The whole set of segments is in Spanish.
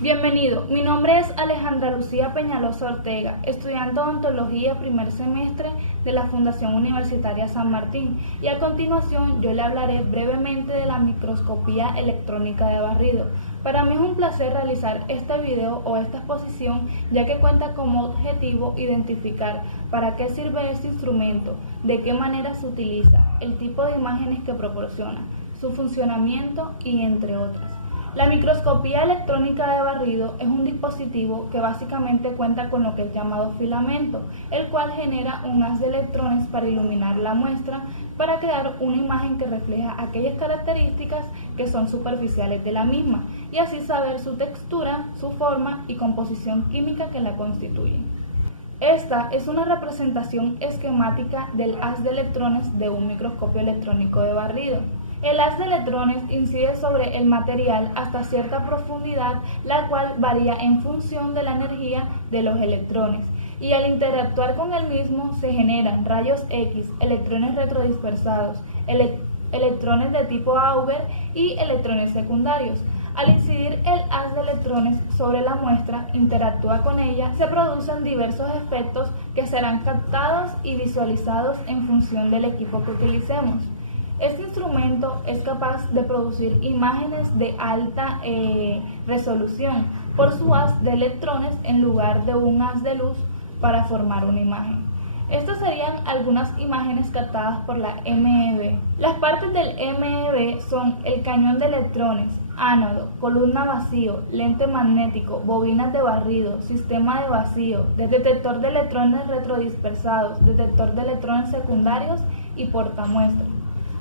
Bienvenido, mi nombre es Alejandra Lucía Peñalosa Ortega, estudiante de odontología primer semestre de la Fundación Universitaria San Martín, y a continuación yo le hablaré brevemente de la microscopía electrónica de barrido. Para mí es un placer realizar este video o esta exposición, ya que cuenta como objetivo identificar para qué sirve este instrumento, de qué manera se utiliza, el tipo de imágenes que proporciona, su funcionamiento y entre otras. La microscopía electrónica de barrido es un dispositivo que básicamente cuenta con lo que es llamado filamento, el cual genera un haz de electrones para iluminar la muestra para crear una imagen que refleja aquellas características que son superficiales de la misma y así saber su textura, su forma y composición química que la constituyen. Esta es una representación esquemática del haz de electrones de un microscopio electrónico de barrido. El haz de electrones incide sobre el material hasta cierta profundidad, la cual varía en función de la energía de los electrones, y al interactuar con el mismo se generan rayos X, electrones retrodispersados, electrones de tipo Auger y electrones secundarios. Al incidir el haz de electrones sobre la muestra, interactúa con ella, se producen diversos efectos que serán captados y visualizados en función del equipo que utilicemos. Este instrumento es capaz de producir imágenes de alta resolución por su haz de electrones en lugar de un haz de luz para formar una imagen. Estas serían algunas imágenes captadas por la MEB. Las partes del MEB son el cañón de electrones, ánodo, columna vacío, lente magnético, bobinas de barrido, sistema de vacío, detector de electrones retrodispersados, detector de electrones secundarios y portamuestra.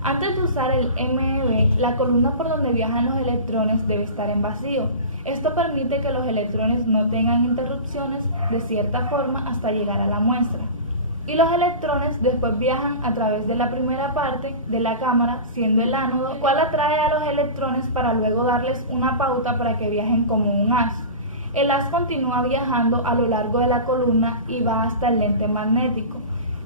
Antes de usar el MEB, la columna por donde viajan los electrones debe estar en vacío. Esto permite que los electrones no tengan interrupciones de cierta forma hasta llegar a la muestra. Y los electrones después viajan a través de la primera parte de la cámara, siendo el ánodo, el cual atrae a los electrones para luego darles una pauta para que viajen como un haz. El haz continúa viajando a lo largo de la columna y va hasta el lente magnético.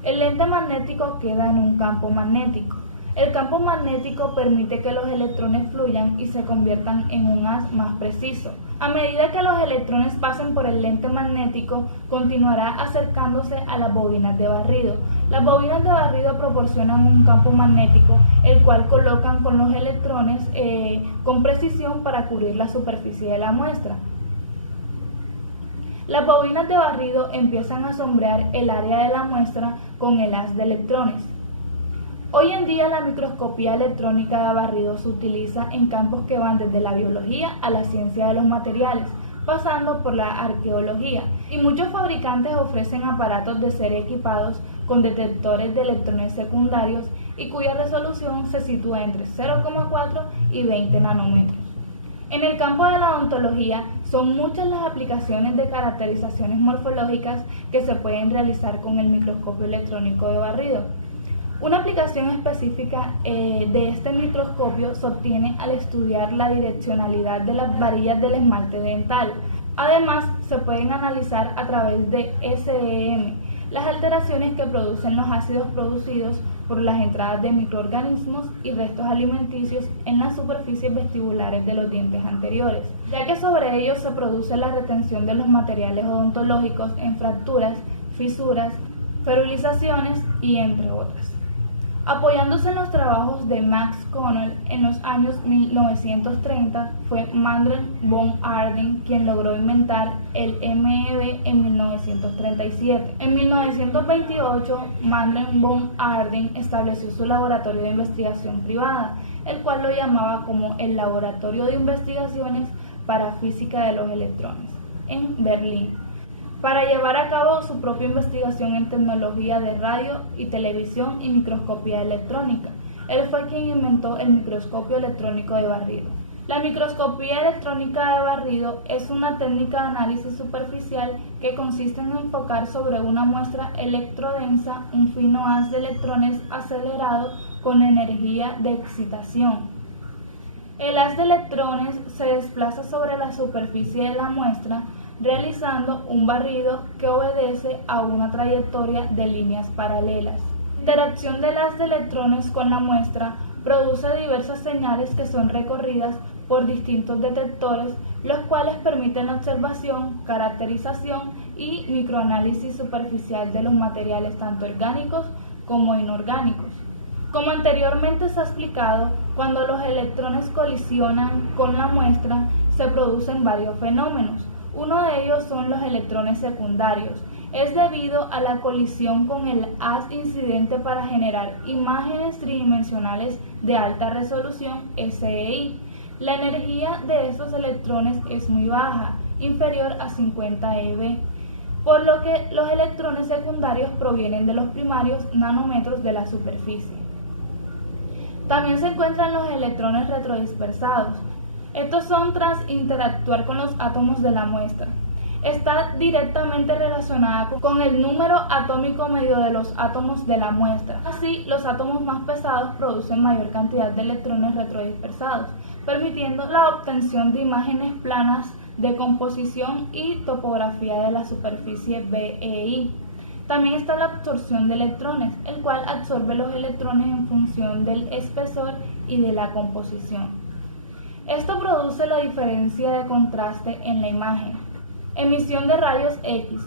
El lente magnético queda en un campo magnético. El campo magnético permite que los electrones fluyan y se conviertan en un haz más preciso. A medida que los electrones pasen por el lente magnético, continuará acercándose a las bobinas de barrido. Las bobinas de barrido proporcionan un campo magnético, el cual colocan con los electrones con precisión para cubrir la superficie de la muestra. Las bobinas de barrido empiezan a sombrear el área de la muestra con el haz de electrones. Hoy en día la microscopía electrónica de barrido se utiliza en campos que van desde la biología a la ciencia de los materiales, pasando por la arqueología, y muchos fabricantes ofrecen aparatos de ser equipados con detectores de electrones secundarios y cuya resolución se sitúa entre 0,4 y 20 nanómetros. En el campo de la odontología son muchas las aplicaciones de caracterizaciones morfológicas que se pueden realizar con el microscopio electrónico de barrido. Una aplicación específica de este microscopio se obtiene al estudiar la direccionalidad de las varillas del esmalte dental. Además, se pueden analizar a través de SEM las alteraciones que producen los ácidos producidos por las entradas de microorganismos y restos alimenticios en las superficies vestibulares de los dientes anteriores, ya que sobre ellos se produce la retención de los materiales odontológicos en fracturas, fisuras, ferulizaciones y entre otras. Apoyándose en los trabajos de Max Connell en los años 1930, fue Mandel von Arding quien logró inventar el MEB en 1937. En 1928, Mandel von Arding estableció su laboratorio de investigación privada, el cual lo llamaba como el Laboratorio de Investigaciones para Física de los Electrones, en Berlín, para llevar a cabo su propia investigación en tecnología de radio y televisión y microscopía electrónica. Él fue quien inventó el microscopio electrónico de barrido. La microscopía electrónica de barrido es una técnica de análisis superficial que consiste en enfocar sobre una muestra electrodensa un fino haz de electrones acelerado con energía de excitación. El haz de electrones se desplaza sobre la superficie de la muestra, realizando un barrido que obedece a una trayectoria de líneas paralelas. La interacción del haz de electrones con la muestra produce diversas señales que son recorridas por distintos detectores, los cuales permiten la observación, caracterización y microanálisis superficial de los materiales tanto orgánicos como inorgánicos. Como anteriormente se ha explicado, cuando los electrones colisionan con la muestra, se producen varios fenómenos. Uno de ellos son los electrones secundarios. Es debido a la colisión con el haz incidente para generar imágenes tridimensionales de alta resolución SEI. La energía de estos electrones es muy baja, inferior a 50 eV, por lo que los electrones secundarios provienen de los primarios nanómetros de la superficie. También se encuentran los electrones retrodispersados. Estos son tras interactuar con los átomos de la muestra. Está directamente relacionada con el número atómico medio de los átomos de la muestra. Así, los átomos más pesados producen mayor cantidad de electrones retrodispersados, permitiendo la obtención de imágenes planas de composición y topografía de la superficie BEI. También está la absorción de electrones, el cual absorbe los electrones en función del espesor y de la composición. Esto produce la diferencia de contraste en la imagen. Emisión de rayos X.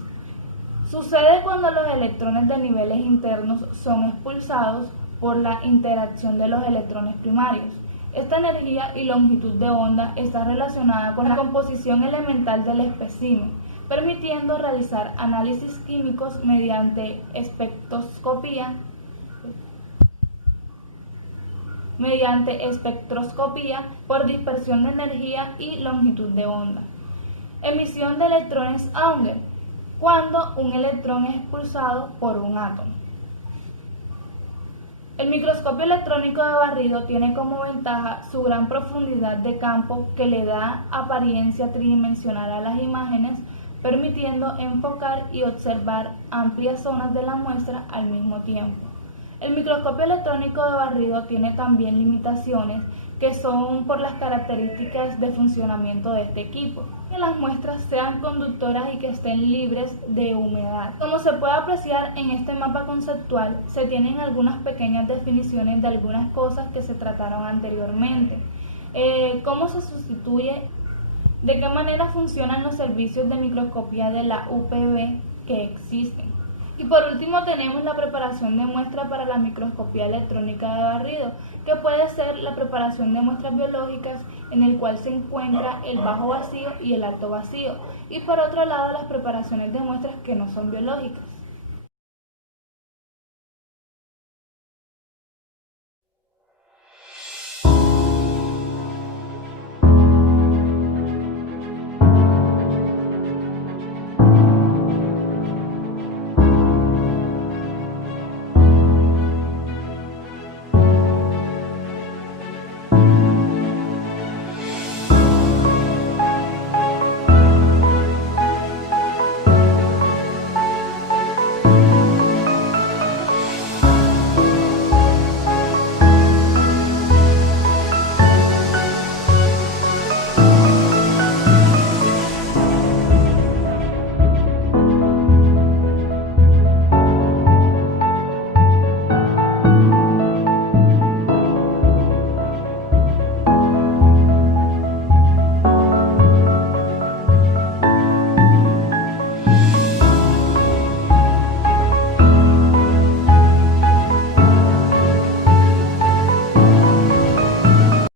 Sucede cuando los electrones de niveles internos son expulsados por la interacción de los electrones primarios. Esta energía y longitud de onda está relacionada con la composición elemental del espécimen, permitiendo realizar análisis químicos mediante espectroscopía por dispersión de energía y longitud de onda. Emisión de electrones Auger, cuando un electrón es expulsado por un átomo. El microscopio electrónico de barrido tiene como ventaja su gran profundidad de campo que le da apariencia tridimensional a las imágenes, permitiendo enfocar y observar amplias zonas de la muestra al mismo tiempo. El microscopio electrónico de barrido tiene también limitaciones que son por las características de funcionamiento de este equipo, que las muestras sean conductoras y que estén libres de humedad. Como se puede apreciar en este mapa conceptual, se tienen algunas pequeñas definiciones de algunas cosas que se trataron anteriormente. ¿Cómo se sustituye? ¿De qué manera funcionan los servicios de microscopía de la UPB que existen? Y por último tenemos la preparación de muestras para la microscopía electrónica de barrido, que puede ser la preparación de muestras biológicas en el cual se encuentra el bajo vacío y el alto vacío, y por otro lado las preparaciones de muestras que no son biológicas.